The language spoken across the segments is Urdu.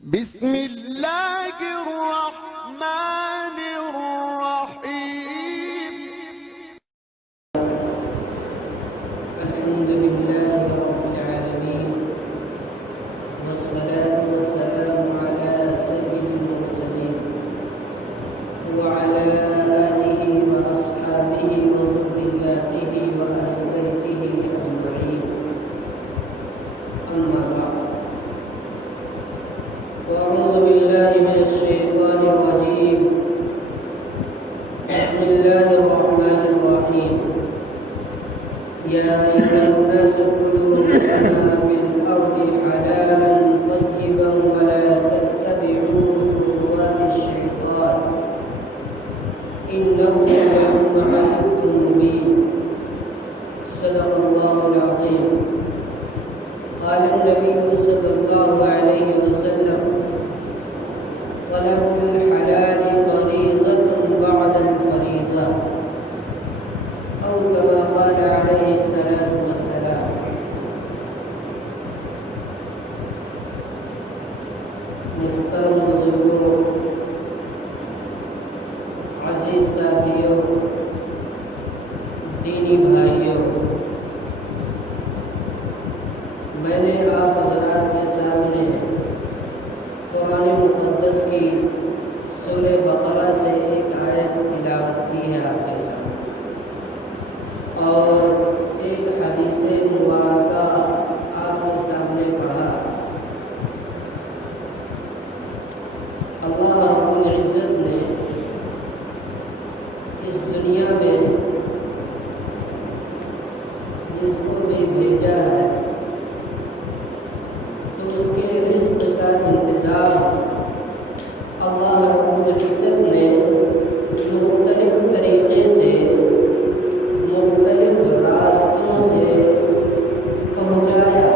بسم اللہ الرحمن الرحیم الحمد لله رب العالمين والصلاة والسلام على سيد المرسلين وعلى آله وأصحابه وذرياته وأهل بيته أجمعين أما بعد وأعوذ بالله من الشيطان الرجيم بسم الله الرحمن الرحيم يا أيها الناس كلوا مما في الأرض حلالا طيبا ولا تتبعوا خطوات الشيطان إنه لكم عدو مبين صدق الله العظيم. قال النبي صلى الله عليه وسلم طلب الحلال فريضة بعد الفريضة أو كما قال عليه الصلاة والسلام. محترم بزرگوں، عزیز ساتھیوں، دینی بھائیوں، میں نے آپ حضرات کے سامنے قرآن مقدس کی سورہ بقرہ سے ایک آیت تلاوت کی ہے آپ کے سامنے، اور ایک حدیث مبارکہ آپ کے سامنے پڑھا. اللہ رب العزت نے اس دنیا میں جس کو بھی بھیجا ہے تو اس کے رزق کا انتظام اللہ رب العزت نے مختلف طریقے سے مختلف راستوں سے پہنچایا.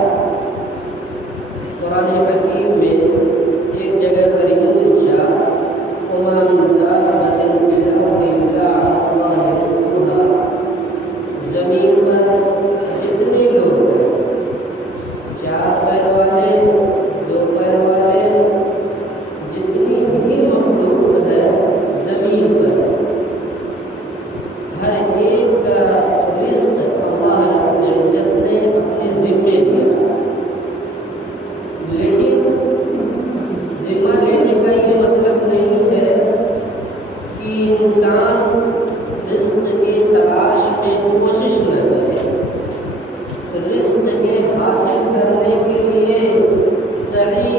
قرآن حکیم میں ایک جگہ پر یوں ارشاد وَمَا مِن دَابَّةٍ فِي الْأَرْضِ إِلَّا عَلَى اللَّهِ رِزْقُهَا. زمین پر جتنے لوگ ہیں، 4 پیر والے، 2 پیر والے، جتنی بھی مخلوق ہے زمین پر، ہر ایک کا رزق اللہ رب العزت نے اپنے ذمے دیا. لیکن ذمہ لینے کا یہ مطلب نہیں ہے کہ انسان رزق کی تلاش میں کوشش نہ کرے، رزق کے حاصل کرنے کے لیے سعی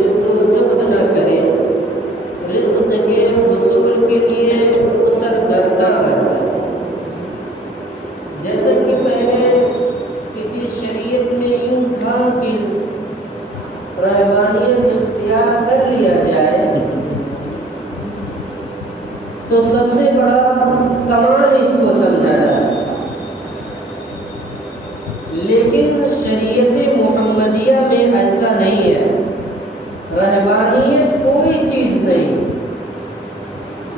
جہد نہ کرے، رزق کے حصول کے لیے اسر کرتا رہے. جیسا کہ پہلے کسی شریعت میں یوں تھا کہ رحمانیت اختیار کر لیا جائے تو سب سے بڑا کمال اس کو سمجھا جاتا. لیکن شریعت محمدیہ میں ایسا نہیں ہے. رحمانیت کوئی چیز نہیں.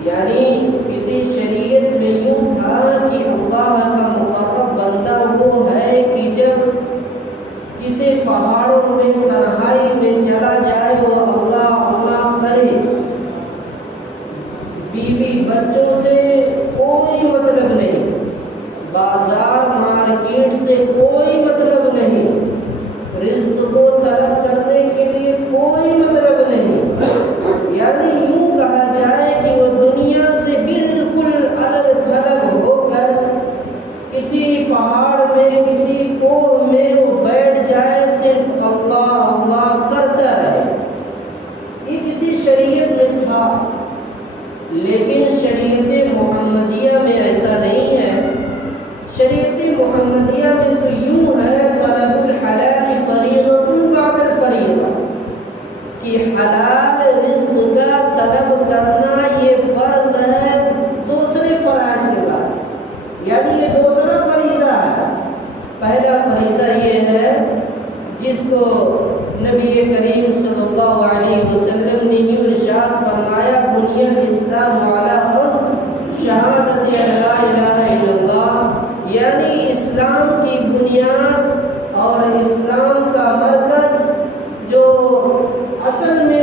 یعنی کسی شریعت میں یوں تھا کہ اللہ کا مقرب بندہ وہ ہے کہ جب کسی پہاڑوں میں تنہائی میں چلا جائے وہ اللہ اللہ کرے، بیوی بچوں سے کوئی مطلب نہیں، بازار مارکیٹ سے کوئی مطلب نہیں، رزق کو طلب کرنے کے لیے کوئی مطلب نہیں. یعنی یوں کہا جائے کہ وہ دنیا سے بالکل الگ تھلگ ہو کر کسی پہاڑ میں کسی کوہ میں وہ بیٹھ جائے، صرف اللہ اللہ کرتا رہے. یہ کسی شریعت میں تھا. لیکن شریعت محمدیہ میں ایسا نہیں ہے. شریعت محمدیہ میں تو یوں ہے طلب الحلال فریضۃ بعد الفریضہ، کہ حلال رزق کا طلب کرنا یہ فرض ہے دوسرے فرائض کے بعد. یعنی یہ دوسرا فریضہ ہے. پہلا فریضہ یہ ہے جس کو نبی کریم صلی اللہ علیہ وسلم نے یوں ارشاد فرمایا بنی الاسلام علی خمس شہادت لا الہ الا اللہ. یعنی اسلام کی بنیاد اور اسلام کا مرکز جو اصل میں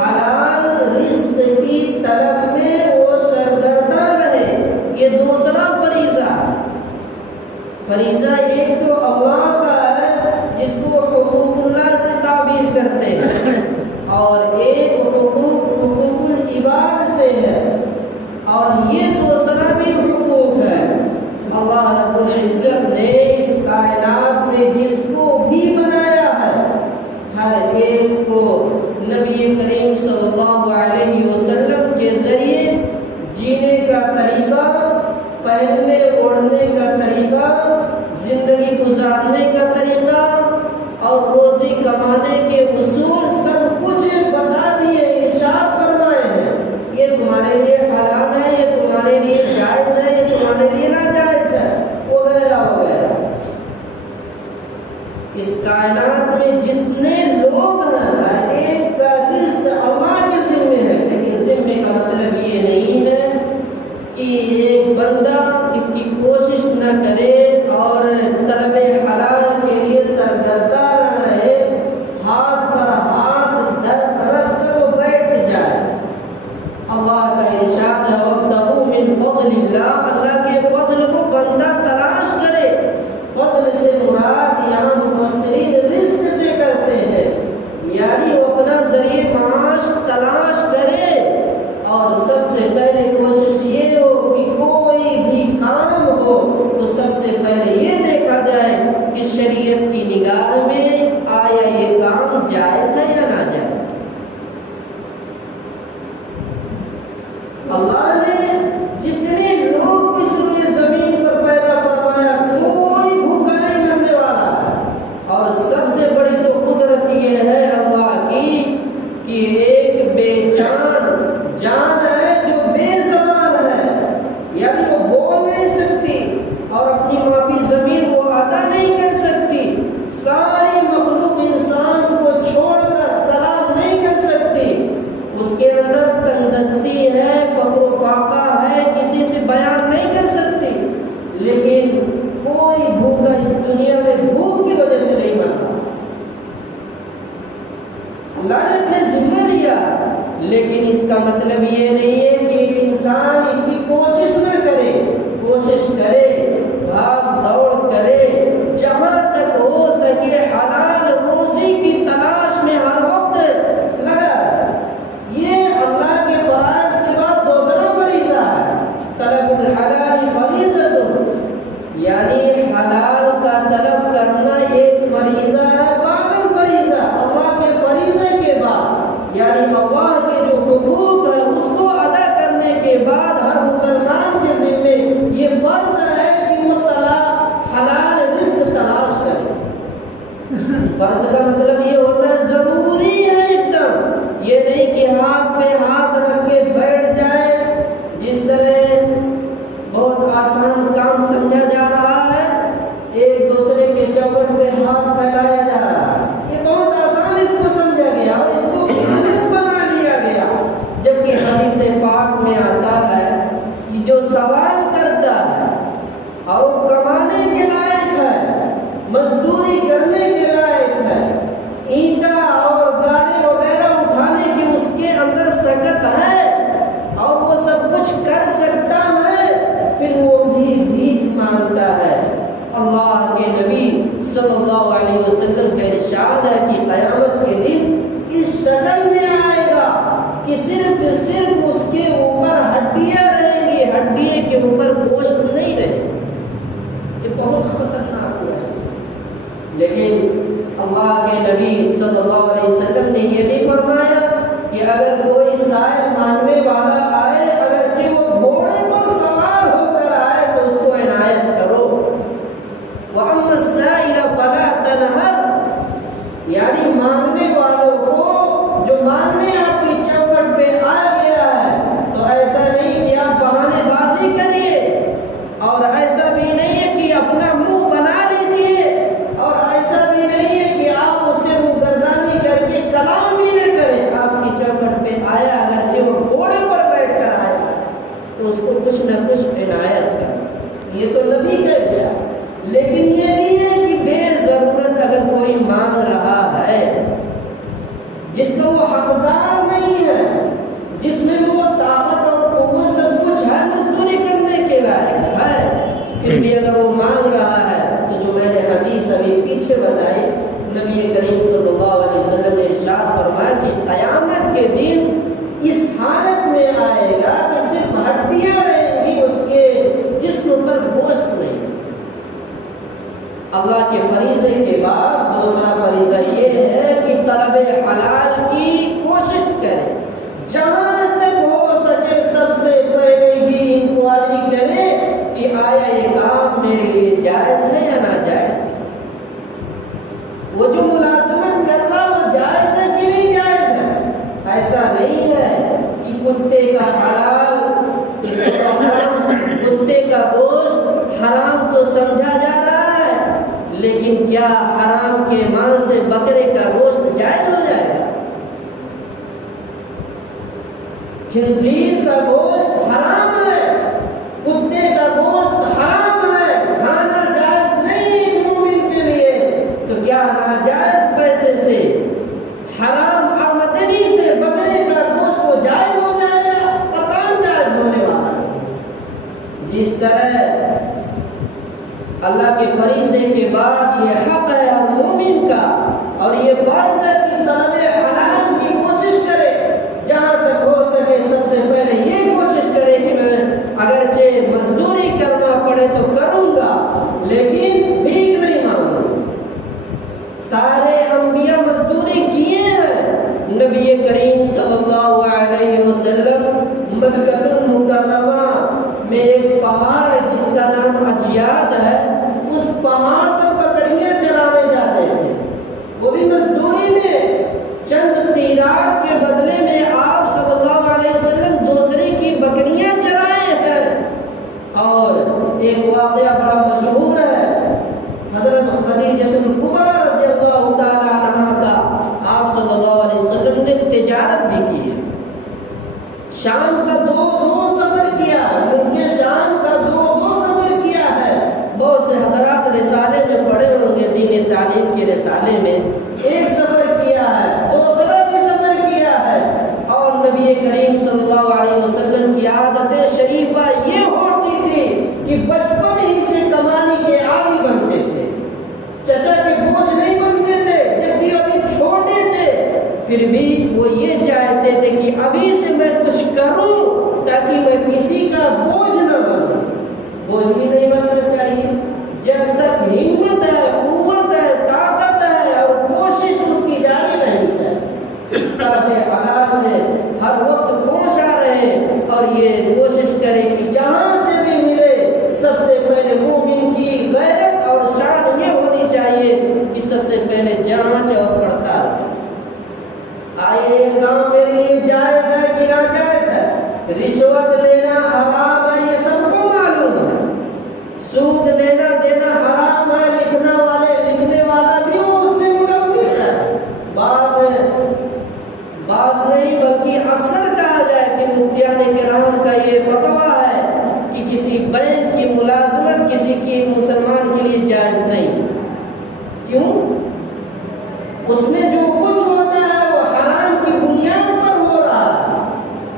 حلال رزق کی طلب میں وہ سرگردہ رہے، یہ دوسرا فریضہ ہے۔ فریضہ ایک تو اللہ کا ہے جس کو حقوق اللہ سے تعبیر کرتے ہیں، اور ایک حقوق العباد سے ہے، اور یہ دوسرا بھی حقوق ہے۔ اللہ رب العزت نے اس کائنات میں جس کو بھی بنایا ہے، ہر ایک کو نبی کریم صلی اللہ علیہ وسلم کے ذریعے جینے کا طریقہ، پہننے اوڑھنے کا طریقہ، زندگی گزارنے کا طریقہ اور روزی کمانے کے اصول سب کچھ بتا دیے، ارشاد فرمائے ہیں۔ یہ تمہارے لیے حلال ہے، یہ تمہارے لیے جائز ہے، یہ تمہارے لیے ناجائز ہے، وغیرہ وغیرہ۔ اس کائنات میں جتنے لوگ ہیں، ہر ایک کا رزق اللہ کے ذمے ہے، لیکن ذمے کا مطلب یہ نہیں ہے کہ ایک بندہ اس کی کوشش نہ کرے اور طلب حلال کے لیے سرگردہ نہ رہے، ہاتھ پر ہاتھ رکھ کر وہ بیٹھ جائے۔ اللہ کا ارشاد ہے وَابْتَغُوا مِنْ فَضْلِ اللَّهِ، اللہ کے فضل کو بندہ تلاش کرے۔ فضل سے مراد یہاں مفسرین رزق سے کرتے ہیں، یعنی وہ اپنا ذریعہ معاش تلاش کرے، اور سب سے پہلے کوشش یہ ہو کہ کوئی بھی کام ہو تو سب سے پہلے یہ دیکھا جائے کہ شریعت کی نگاہ میں آیا یہ کام جائز ہے یا ناجائز۔ اللہ نے جتنے لوگ اس روئے زمین پر پیدا فرمایا، کوئی بھوکا نہیں مرنے والا ہے، اور سب سے بڑی تو قدرت یہ ہے اللہ کی کہ ایک بے جان ہے جو بے زبان ہے، یعنی وہ بول نہیں سکتی اور اپنی معافی ضمیر وہ ادا نہیں کر سکتی، ساری مخلوق انسان کو چھوڑ کر کلام نہیں کر سکتی، اس کے اندر تندرستی ہے، فقر و فاقہ ہے، کسی سے بیان نہیں کر سکتی، لیکن کوئی بھوکا اس دنیا میں بھوک کی وجہ سے نہیں مرتا۔ اللہ نے اپنے ذمہ لیا، لیکن اس کا مطلب یہ نہیں ہے کہ ایک انسان اس کی کوشش نہ کرے، کوشش کرے، بھاگ دوڑ کرے، جہاں تک ہو سکے حلال روزی کی تلاش میں ہر وقت لگا۔ یہ اللہ کے فرائض کے بعد دوسرا فریضہ ہے، طلب الحلال فریضۃ، یعنی حلال کا طلب کرنا ایک فریضہ ہے بعد الفریضہ، اللہ کے فریضے کے بعد، یعنی اللہ کے جو حقوق ہے اس کو ادا کرنے کے بعد ہر مسلمان کے ذمے یہ فرض ہے کہ وہ حلال رزق تلاش کرے۔ فرض کا مطلب یہ ہوتا ہے ضروری ہے ایک دم، یہ نہیں کہ ہاتھ پہ ہاتھ رکھ کے بیٹھ جائے، جس طرح بہت آسان کام سمجھا جا رہا ہے، ایک دوسرے کے چوکٹ پہ ہاتھ پھیلایا جا رہا ہے، یہ بہت آسان اس کو سمجھا گیا اور اس کو بزنس بنا لیا گیا، جبکہ حدیث پاک میں آتا ہے کہ جو سوال کرتا ہے اور کمانے کے لائق ہے، مزدوری کرنے کے لائق ہے، اینٹا اور گارے وغیرہ اٹھانے کی اس کے اندر سکت ہے اور وہ سب کچھ کر سکتا ہے، پھر وہ بھی بھیک مانگتا ہے۔ اللہ کے نبی صلی اللہ علیہ وسلم کا ارشاد ہے کہ قیامت کے دن اس شکل میں آئے گا کہ صرف اس کے اوپر ہڈیاں رہیں گی، ہڈیے کے اوپر گوشت نہیں رہے۔ یہ بہت خطرناک ہے، لیکن اللہ کے نبی صلی اللہ علیہ وسلم نے یہ بھی فرمایا کہ اگر کوئی سائل مانگنے والا آئے، اگرچہ وہ گھوڑے پر سوار ہو کر آئے تو اس کو عنایت کرو۔ وَأَمَّا السَّائِلَ فَلَا تَنْهَرْ، یعنی مانگنے والوں کو جو مانگنے آپ کی چوکٹ پہ آ گیا ہے تو ایسا نہیں کہ آپ بہانے بازی کریے، اور ایسا بھی نہیں ہے کہ اپنا منہ بنا لیجئے، اور ایسا بھی نہیں ہے کہ آپ اس سے منہ گردانی کر کے کلام بھی نہ کریں۔ آپ کی چوکٹ پہ آیا، اگرچہ وہ گھوڑے پر بیٹھ کر آیا تو اس کو کچھ نہ کچھ عنایت کر، یہ تو نبی کا ارشاد۔ لیکن یہ بھی ہے کہ بے ضرورت اگر کوئی مانگ رہا ہے، جس کو وہ حقدار نہیں ہے، جس میں وہ طاقت اور قوت سب کچھ ہے مزدوری کرنے کے لائق ہے، پھر بھی اگر وہ مانگ رہا ہے تو جو میں نے حدیث ابھی پیچھے بتائی، نبی کریم صلی اللہ علیہ وسلم نے ارشاد فرمایا کہ قیامت کے دن اس حالت میں آئے گا کہ صرف ہڈیاں رہیں گی، اس کے جسم پر گوشت نہیں۔ اللہ کے فریضے کے بعد دوسرا فریضہ یہ ہے کہ طلب حلال کی کوشش کرے، جہاں تک ہو سکے سب سے پہلے ہی انکوائری کرے کہ آیا یہ کام میرے لیے جائز ہے یا ناجائز ہے، وہ جو ملازمت کر رہا وہ جائز ہے کہ نہیں جائز ہے۔ ایسا نہیں ہے کہ کتے کا حلال کتے کا گوشت حرام تو سمجھا جا رہا ہے، لیکن کیا حرام کے مال سے بکرے کا گوشت جائز ہو جائے گا؟ خنزیر کا گوشت حرام ہے، کتے کا گوشت حرام ہے، کھانا جائز نہیں مومن کے لیے، تو کیا ناجائز پیسے سے حرام آمدنی سے بکرے کا گوشت وہ جائز ہو جائے گا؟ قطعاً جائز ہونے والا ہے۔ جس طرح اللہ کے فریضے کے بعد یہ حق ہے ہر مومن کا، اور یہ فرض ہے کہ طلب حلال کی کوشش کرے، جہاں تک ہو سکے سب سے پہلے یہ کوشش کرے کہ میں اگرچہ مزدوری کرنا پڑے تو کروں گا، لیکن بھیک نہیں مانگوں۔ سارے انبیاء مزدوری کیے ہیں۔ نبی کریم صلی اللہ علیہ وسلم مکہ المکرمہ میں ایک پہاڑ ہے جس کا نام اجیاد ہے، اس پہاڑ پر بکریاں چرانے جاتے تھے، وہ بھی مزدوری میں۔ چند تیرات کے بدلے میں آپ صلی اللہ علیہ وسلم دوسرے کی بکریاں چرائے ہیں۔ اور ایک واقعہ بڑا مشہور ہے، حضرت خدیجہ الکبریٰ رضی اللہ تعالی عنہا کا آپ صلی اللہ علیہ وسلم نے تجارت بھی کی ہے، شام کا دو سفر کیا، ملک شام کا دو سفر کیا ہے۔ بہت سے حضرات رسالے میں پڑھے ہوں گے، دین تعلیم کے رسالے میں ایک سفر کیا ہے، دوسرا بھی سفر کیا ہے۔ اور نبی کریم صلی اللہ علیہ وسلم کی عادت شریفہ یہ ہوتی تھی کہ بچپن ہی سے کمانے کے عادی بنتے تھے، چچا کے بوجھ نہیں بنتے تھے، جب بھی ابھی چھوٹے تھے، پھر بھی وہ یہ چاہتے تھے کہ ابھی سے میں کچھ کروں تاکہ میں کسی کا بوجھ نہ بنوں۔ بوجھ بھی نہیں بننا چاہیے، جب تک ہمت ہے، قوت ہے، طاقت ہے اور کوشش اس کی جاری نہیں ہے، طلب حلال میں ہر وقت کوشاں رہے اور یہ کوشش کرے کہ جہاں سے بھی ملے سب سے پہلے مومن کی غیرت اور شان یہ ہونی چاہیے کہ سب سے پہلے جانچ اور پڑتال کرے، آئے یہ کام میرے لیے جائز ہے کہ ناجائز ہے۔ رشوت لینا حرام ہے، یہ سب کو معلوم ہے، سود لینا دینا حرام ہے، لکھنے والا بھی وہ اس میں ملوث ہے۔ بعض نہیں بلکہ اکثر کہا جائے کہ مفتیان کرام کا یہ فتویٰ ہے کہ کسی بینک کی ملازمت کسی کی مسلمان کے لیے جائز نہیں۔ کیوں؟ اس میں جو کچھ ہوتا ہے وہ حرام کی بنیاد پر ہو رہا ہے،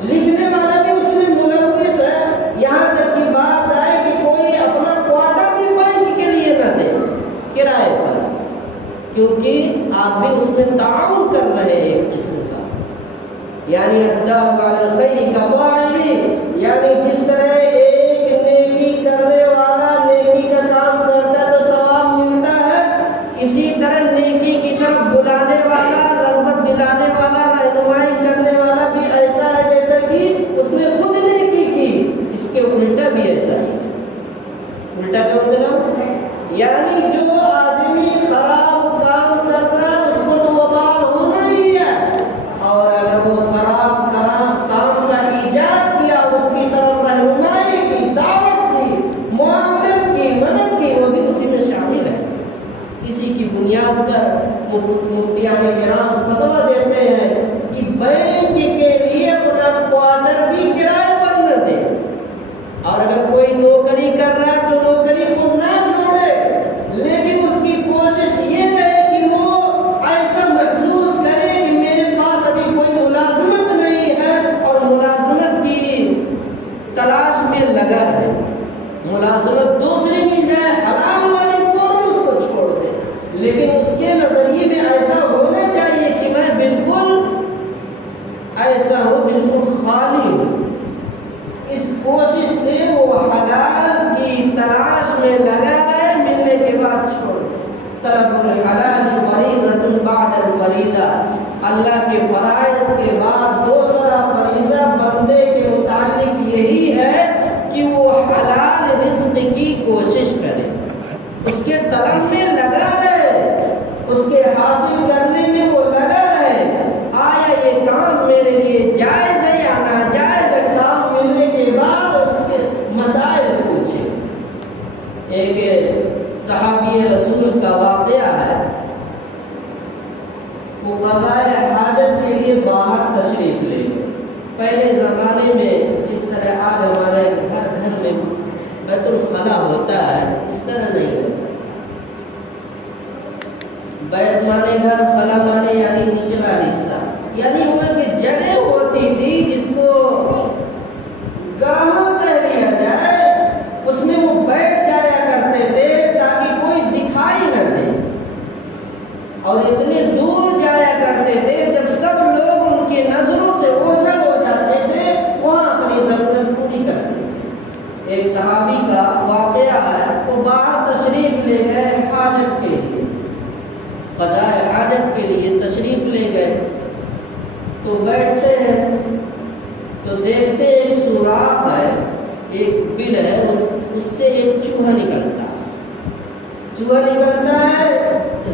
لکھنے والا بھی اس میں ملوث ہے، یہاں تک کی بات آئے کہ کوئی اپنا کوٹا بھی بینک کے لیے نہ دے کرائے پر، کیونکہ آپ بھی اس میں تعاون کر رہے ہیں ایک قسم کا، یعنی الدعوۃ علی الخیر کفاعلی، یعنی جس طرح ایک نیکی کرنے والا نیکی کا کام کرتا ہے تو ثواب ملتا ہے، اسی طرح نیکی کی طرف بلانے والا، رغبت دلانے والا، رہنمائی کرنے والا بھی ایسا ہے جیسا کہ اس نے خود نیکی کی، اس کے الٹا بھی ایسا ہی ہے۔ الٹا کا مطلب یعنی جو آدمی خراب کام کر رہا ہے اس کو تو وبال ہونا ہی ہے، اور اگر وہ خراب کام کا ایجاد کیا، اس کی طرف رہنمائی کی، ایسا ہو بالکل خالی ہو، اس کوشش سے وہ حلال کی تلاش میں لگا رہے، ملنے کے بعد چھوڑ دے۔ طلب الحلال فریضۃ بعد الفریضہ، اللہ کے فرائض کے بعد دوسرا فریضہ بندے کے متعلق یہی ہے کہ وہ حلال رزق کی کوشش کرے، اس کے طلب میں لگا رہے، اس کے حاصل کرنے میں وہ لگا رہے۔ آیا یہ کام میرے لیے جائز ہے یا ناجائز ہے، کام ملنے کے بعد اس کے مسائل پوچھے۔ ایک صحابی رسول کا واقعہ ہے، وہ قضائے حاجت کے لیے باہر تشریف لے گئے۔ پہلے زمانے میں جس طرح آج ہمارے گھر میں بیت الخلا ہوتا ہے، اس طرح نہیں ہوتا۔ بیت مانے گھر، خلا مانے یعنی نچلا حصہ، یعنی وہاں کی جگہ ہوتی تھی جس کو گاہ کہہ لیا جائے، اس میں وہ بیٹھ جایا کرتے تھے تاکہ کوئی دکھائی نہ دے، اور اتنے دور جایا کرتے تھے جب سب لوگ ان کی نظروں سے اوجھل ہو جاتے تھے، وہاں اپنی ضرورت پوری کرتے تھے۔ ایک صحابی کا واقعہ ہے، وہ باہر تشریف لے گئے حاجت کے لیے، قضائے حاجت کے لیے تشریف لے گئے، تو بیٹھتے ہیں تو دیکھتے ایک سوراخ ہے، ایک بل ہے، اس سے ایک چوہا نکلتا ہے،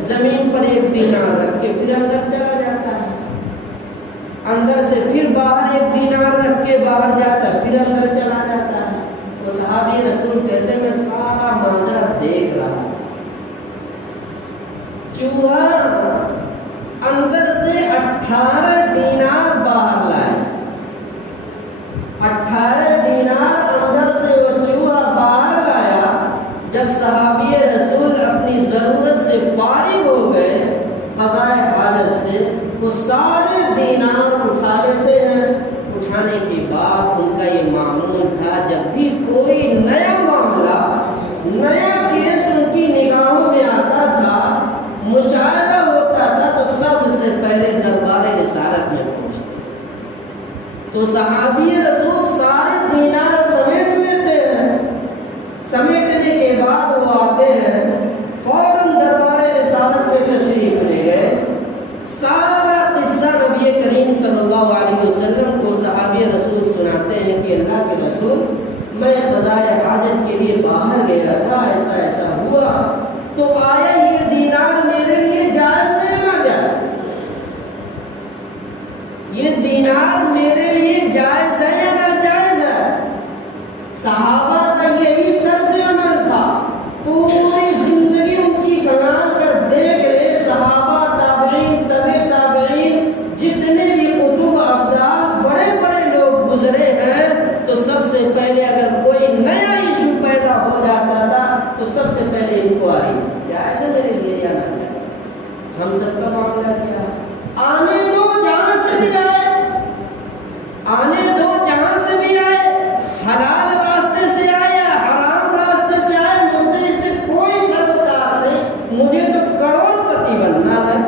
زمین پر ایک دینار رکھ کے پھر اندر چلا جاتا ہے، اندر سے پھر باہر ایک دینار رکھ کے باہر جاتا ہے، پھر اندر چلا جاتا ہے۔ تو صحابی رسول کہتے ہیں میں سارا منظر دیکھ رہا ہوں، چوہا اندر سے 18 دینار باہر لائے، 18 دینار اندر سے وہ چوہا باہر لایا۔ جب صحابی رسول اپنی ضرورت سے فارغ ہو گئے قضائے حاجت سے، وہ سارے دینار اٹھا لیتے ہیں۔ اٹھانے کے بعد ان کا یہ معمول تھا، جب بھی کوئی نیا معاملہ، نیا کیس ان کی نگاہوں میں آتا تھا، مشاہدہ ہوتا تھا، تو سب سے پہلے دربار رسالت میں پہنچتے۔ تو صحابی رسول سارے دینار سمیٹ لیتے ہیں، سمیٹنے کے بعد وہ آتے ہیں، فوراً دربار رسالت میں تشریف لے گئے۔ سارا قصہ نبی کریم صلی اللہ علیہ وسلم کو صحابی رسول سناتے ہیں کہ اللہ کے رسول، میں قضائے حاجت کے لیے باہر گیا تھا، ایسا ایسا ہوا، تو آیا یہ دینار میرے لیے جائز ہے یا ناجائز؟ یہ دینار میرے لیے جائز ہے یا ناجائز ہے؟ صحابہ کا یہی طرز عمل تھا، پوری زندگی ان کی بنا کر دیکھ لے، صحابہ، تابعین، تبع تابعین، جتنے بھی قطب ابدال بڑے بڑے لوگ گزرے ہیں، تو سب سے پہلے اگر کوئی نیا ایشو پیدا ہو جاتا تھا تو سب سے پہلے انکوائری، جائز ہے میرے لیے یا ناجائز؟ ہم سب کا معاملہ کیا؟ آنے دو جہاں سے بھی آئے، آنے دو جہاں سے بھی آئے، حلال راستے سے آئے یا حرام راستے سے آئے، مجھ سے اسے کوئی سروکار نہیں، مجھے تو کروڑ پتی بننا ہے۔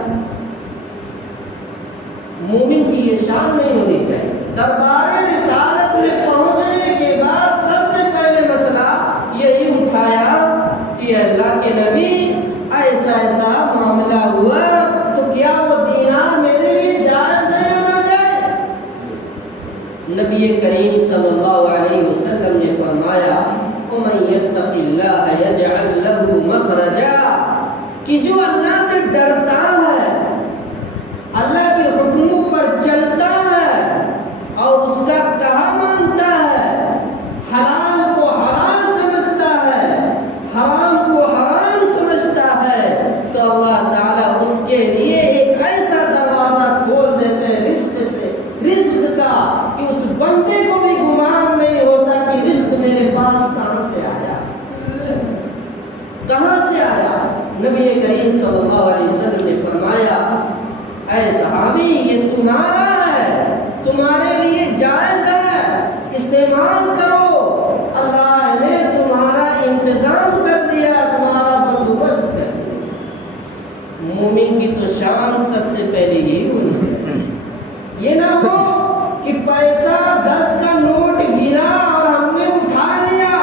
مومن کی یہ شان نہیں ہونی چاہیے۔ دربار رسالت میں پہنچنے کے بعد سب سے پہلے مسئلہ یہی اٹھایا کہ اللہ کے نبی ایسا ایسا معاملہ ہوا، تو کیا وہ دینار میرے لیے جائز ہے یا ناجائز؟ نبی کریم صلی اللہ علیہ وسلم نے فرمایا وَمَن يَتَّقِ اللَّهَ يَجْعَلْ لَهُ مَخْرَجًا، کہ جو اللہ سے ڈرتا ہے، اللہ کے حکموں پر چلتا ہے اور اس کا کہا مانتا ہے، حلال کو حلال سمجھتا ہے، حرام کو حرام سمجھتا ہے، تو اللہ تعالیٰ اس کے لیے ایک ایسا دروازہ کھول دیتے ہیں رزق کا کہ اس بندے کو بھی گمان نہیں ہوتا کہ رزق میرے پاس کہاں سے آیا، کہاں سے آیا۔ نبی کریم صلی اللہ علیہ وسلم نے فرمایا اے صحابی، یہ تمہارا ہے، تمہارے لیے جائز ہے، استعمال کرو، اللہ نے تمہارا انتظام کر دیا، تمہارا بندوبست کر دیا۔ مومن کی تو شان سب سے پہلے یہی ہونی چاہیے، یہ نہ ہو کہ پیسہ 10 کا نوٹ گرا اور ہم نے اٹھا لیا،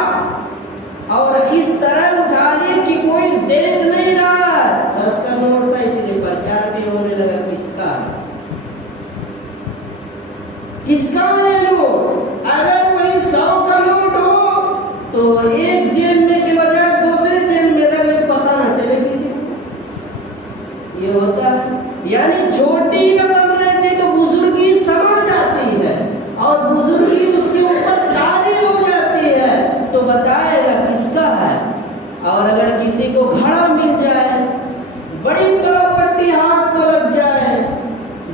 اور اس طرح اٹھا لیا کہ کوئی دیکھ نہیں رہا۔ 10 کا نوٹ تھا، اس لیے پرچار بھی ہونے لگا کس کا ہے نوٹ۔ اگر وہی 100 کا نوٹ ہو تو ایک جیب میں کے بجائے دوسرے جیب میں رکھے، پتہ نہ چلے کسی کو۔ یہ ہوتا ہے، یعنی چھوٹی رقم رہتی تو بزرگی سما جاتی ہے، اور بزرگی اس کے اوپر طاری ہو جاتی ہے تو بتائے گا کس کا ہے۔ اور اگر کسی کو گھڑا مل جائے، بڑی پراپرٹی ہاتھ کو لگ جائے،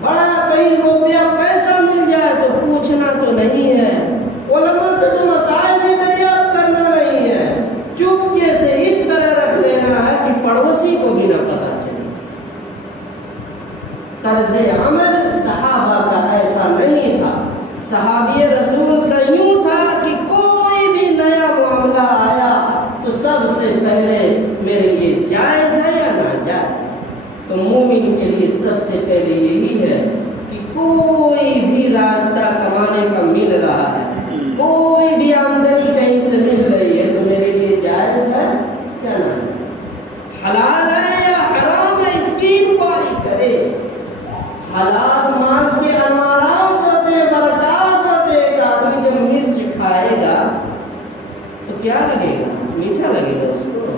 بڑا کہیں روپیہ پیسہ مل جائے تو پوچھنا تو نہیں ہے، علماء سے تو مسائل بھی دریافت کرنا نہیں ہے، چپکے سے اس طرح رکھ لینا ہے کہ پڑوسی کو بھی نہ پتہ چلے۔ طرز عمل صحابہ کا ایسا نہیں تھا۔ صحابی رسول کا یوں تھا کہ کوئی بھی نیا معاملہ آیا تو سب سے پہلے میرے لیے جائز ہے یا ناجائز۔ تو مومن کے لیے سب سے پہلے یہی ہے کہ کوئی بھی راستہ کمانے کا مل رہا ہے، کوئی بھی آمدنی کہیں سے مل رہی ہے تو میرے لیے جائز ہے یا ناجائز، حلال ہے یا حرام ہے، اس کی انکوائری کرے۔ حلال مال کے انوارات ہوتے ہیں، برکات ہوتے ہیں۔ ایک آدمی جب مرچ کھائے گا تو کیا لگے گا؟ میٹھا لگے گا، اس کو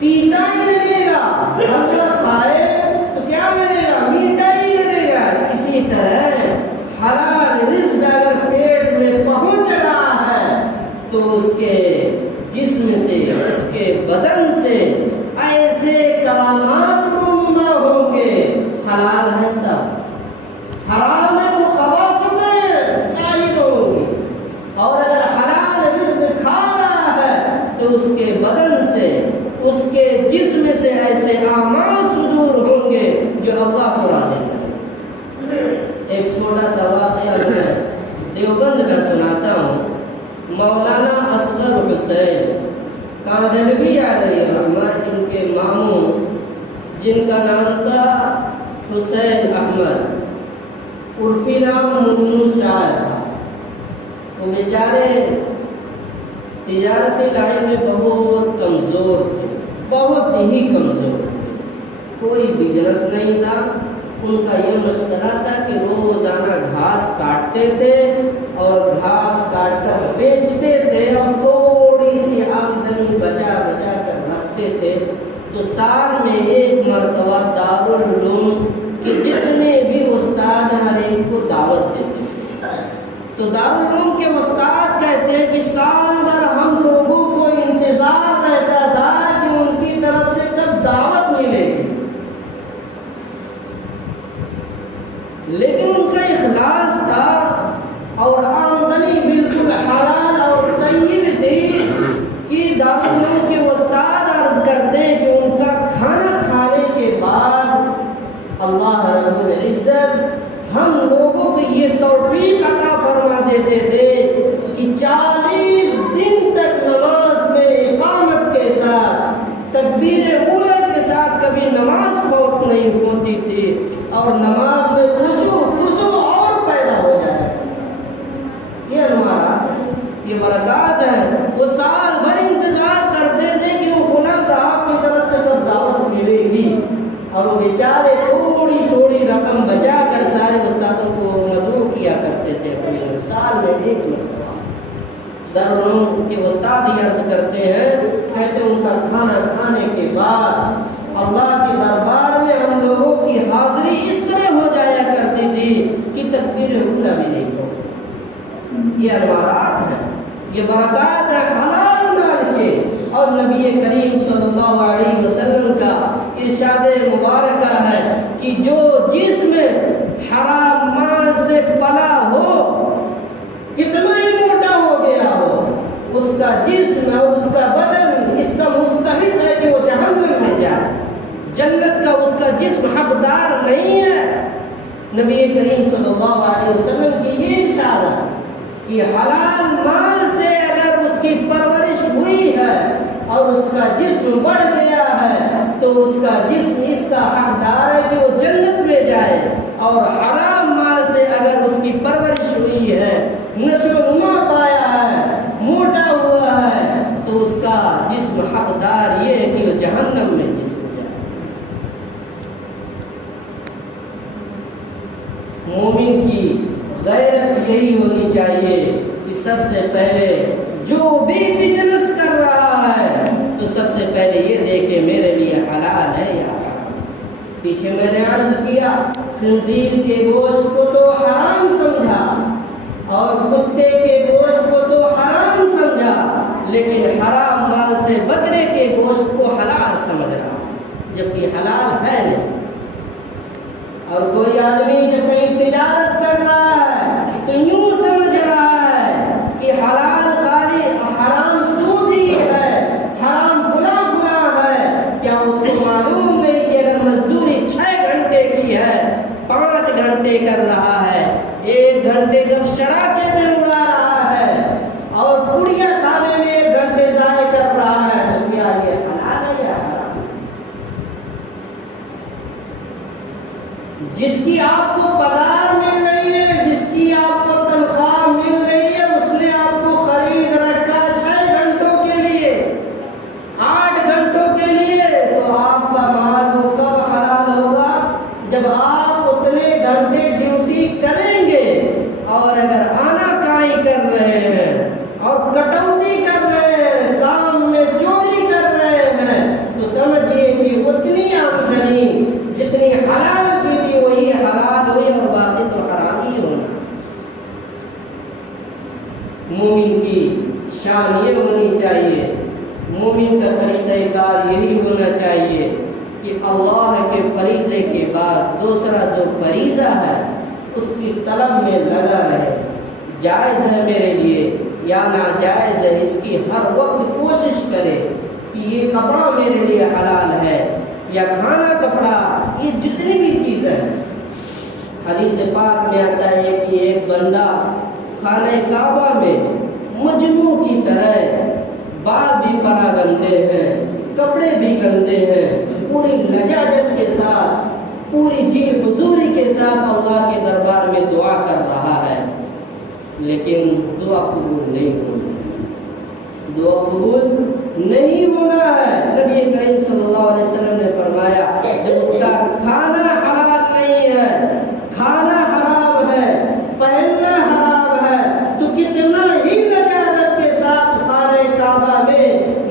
تیتا ہی لگے گا۔ حلوہ کھائے تو کیا لگے گا؟ میٹھا ہی لگے گا۔ اسی طرح حلال رزق اگر پیٹ میں پہنچ رہا ہے تو اس کے جسم سے، اس کے بدن سے ایسے کرامات رونما ہوں گے۔ حلال ہے تب، حرام ہے تو خباثتیں ظاہر ہوں گی۔ اور اگر حلال رزق کھا رہا ہے تو اس کے بدن سے، اس کے جسم سے ایسے اعمال صدور ہوں گے جو اللہ کو راضی کرے۔ ایک چھوٹا سا واقعہ میں دیوبند کا سناتا ہوں۔ مولانا اصغر حسین کاندھلوی علیہ الرحمہ، ان کے ماموں جن کا نام تھا حسین احمد، عرفی نام منو شاعر تھا، وہ بیچارے تجارتی لائن میں بہت کمزور تھے، بہت ہی کمزور تھے، کوئی بزنس نہیں تھا۔ ان کا یہ مشغلہ تھا کہ روزانہ گھاس کاٹتے تھے اور گھاس کاٹ کر بیچتے تھے، اور تھوڑی سی آمدنی بچا بچا کر رکھتے تھے۔ تو سال میں ایک مرتبہ دارالعلوم کے جتنے بھی استاد ہر ایک کو دعوت دیتے تھے۔ تو دارالعلوم کے استاد کہتے ہیں کہ سال بھر ہم لوگوں کو انتظار رہتا تھا کہ ان کی طرف سے کب دعوت ملے گی، لیکن ان کا اخلاص تھا اور آمدنی بالکل حلال اور طیب تھی کہ دارالعلوم کے استاد عرض کرتے ہیں کہ ان کا کھانا کھانے کے بعد اللہ رب العزت ہم لوگوں کو یہ توفیق عطا فرما دیتے تھے کہ 40 دن تک نماز میں اقامت کے ساتھ، تکبیر اولی کے ساتھ کبھی نماز فوت نہیں ہوتی تھی، اور نماز میں خشوع اور پیدا ہو جائے۔ یہ انوارات ہے، یہ برکات ہے۔ وہ سال بھر انتظار کرتے تھے کہ وہ فلاں صاحب کی طرف سے کب دعوت ملے گی، اور وہ بیچارے تھوڑی تھوڑی رقم بچا کر سارے استادوں کو مدعو کیا کرتے تھے اپنے سال میں ایک مرتبہ۔ دارالعلوم کے استاد یہ عرض کرتے ہیں، کہتے ہیں ان کا کھانا کھانے کے بعد اللہ کے دربار میں ہم لوگوں کی حاضری اس طرح ہو جایا کرتی تھی کہ تکبیر اولی بھی نہیں ہو۔ یہ انوارات ہیں، یہ برکات ہے حلال مال کے۔ اور نبی کریم صلی اللہ علیہ وسلم کا ارشاد مبارکہ ہے کہ جو جسم حرام مال سے پلا ہو، کتنا ہی موٹا ہو گیا ہو، اس کا جسم اور اس کا بدن اس کا مستحق ہے کہ وہ جہنم میں جائے، جنت کا اس کا جسم حقدار نہیں ہے۔ نبی کریم صلی اللہ علیہ وسلم کی یہ ارشاد ہے کہ حلال مال سے اگر اس کی پرورش ہوئی ہے اور اس کا جسم بڑھ گیا ہے تو اس کا جسم اس کا حقدار ہے کہ وہ جنت میں جائے، اور حرام مال سے اگر اس کی کی پرورش ہوئی ہے، نشو و نما پایا ہے، موٹا ہوا ہے، تو اس کا جسم حقدار یہ ہے کہ وہ جہنم میں جسم جائے۔ مومن کی غیرت یہی ہونی چاہیے کہ سب سے پہلے جو بھی بزنس کر رہا ہے تو سب سے پہلے یہ دیکھے میرے لیے حلال ہے یا حرام۔ پیچھے میں نے عرض کیا خنزیر کے گوشت کو تو حرام سمجھا اور کتے کے گوشت کو تو حرام سمجھا، لیکن حرام مال سے بکرے کے گوشت کو حلال سمجھ رہا جبکہ حلال ہے نہیں۔ اور کوئی آدمی جب کہیں تجارت کر رہا ہے تو یوں سمجھ رہا ہے کہ حلال خالی حرام سود ہی ہے، حرام بھلا ہے، کیا اس کو معلوم نہیں کہ اگر مزدوری 6 گھنٹے کی ہے، 5 گھنٹے کر رہا ہے، 1 گھنٹے جب شراکے میں اڑا رہا ہے اور پڑیا کھانے میں 1 گھنٹے ضائع کر رہا ہے، تو کیا یہ حلال ہے یا حرام؟ جس کی آپ کو پگار مل رہی ہے، جس کی آپ کو تنخواہ مل رہی ہے، اس نے آپ کو خرید رکھا 6 گھنٹوں کے لیے، 8 گھنٹوں کے لیے، تو آپ کا مال وہ کب حلال ہوگا؟ جب آپ اتنے گھنٹے ڈیوٹی کریں گے اور اگر آنا کائی کر رہے ہیں اور کٹوتی کر رہے ہیں، کام میں چوری کر رہے ہیں، تو سمجھیے کہ اتنی آمدنی جتنی حلال کی تھی وہی حلال ہوئی اور باقی تو حرام ہی ہونا۔ مومن کی شان یہ ہونی چاہیے، مومن کا طریقہ کار یہی ہونا چاہیے کہ اللہ کے فریضے کے بعد دوسرا جو فریضہ ہے اس کی طلب میں لگا رہے، جائز ہے میرے لیے یا ناجائز ہے، اس کی ہر وقت کوشش کرے کہ یہ کپڑا میرے لیے حلال ہے یا کھانا کپڑا، یہ جتنی بھی چیزیں ہیں۔ حدیث پاک میں آتا ہے کہ ایک بندہ خانہ کعبہ میں مجنوں کی طرح بال بھی پرا گندے ہیں، کپڑے بھی گندے ہیں، پوری لجاجت کے ساتھ، پوری جی حضوری کے ساتھ اللہ کے دربار میں دعا کر رہا ہے، لیکن دعا قبول نہیں ہونا، دعا قبول نہیں ہونا ہے۔ نبی کریم صلی اللہ علیہ وسلم نے فرمایا جب اس کا کھانا حلال نہیں ہے، کھانا حرام ہے، پہننا حرام ہے، تو کتنا ہی لجاجت کے ساتھ خانہ کعبہ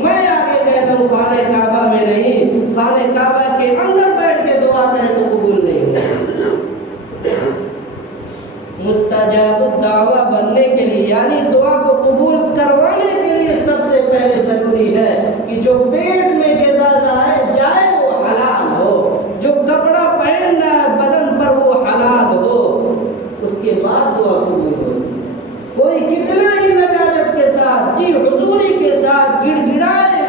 میں آگے کہتا ہوں خانہ کعبہ میں نہیں، خانہ کعبہ کے اندر بیٹھ کے دعا کرے تو قبول نہیں ہوگا۔ مستجاب الدعوہ بننے کے لیے یعنی دعا کو قبول کروانے کے لیے سب سے پہلے ضروری ہے کہ جو پیٹ میں غذا جائے وہ حلال ہو، جو کپڑا پہننا ہے بدن پر وہ حلال ہو، اس کے بعد دعا قبول ہو۔ کوئی کتنا ہی لجاجت کے ساتھ جی حضوری کے ساتھ گڑ گڑائے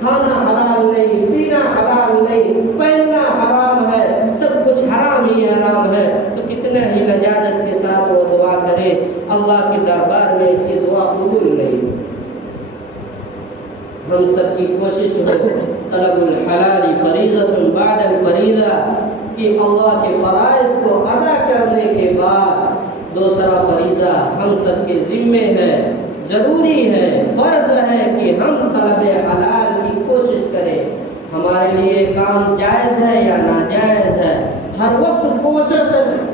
کھانا حلال نہیں، پینا حلال نہیں، پہننا حرام ہے، سب کچھ حرام ہی حرام ہے، تو کتنا ہی لجاجت کے ساتھ وہ دعا کرے، اللہ کے دربار میں اس کی دعا قبول نہیں۔ ہم سب کی کوشش ہو طلب الحلال فریضۃ بعد الفریضہ کہ اللہ کے فرائض کو ادا کرنے کے بعد دوسرا فریضہ ہم سب کے ذمے ہے، ضروری ہے، فرض ہے کہ ہم طلب حلال کی کوشش کریں۔ ہمارے لیے کام جائز ہے یا ناجائز ہے، ہر وقت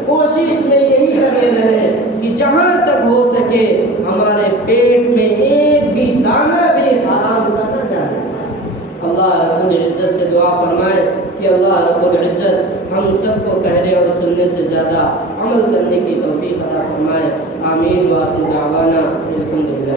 کوشش میں یہی لگے رہے کہ جہاں تک ہو سکے ہمارے پیٹ میں ایک بھی دانہ بھی حرام کا نہ جائے۔ اللہ رب العزت سے دعا فرمائے کہ اللہ رب العزت ہم سب کو کہنے اور سننے سے زیادہ عمل کرنے کی توفیق عطا فرمائے۔ آمین۔ وآخر دعوانا الحمدللہ۔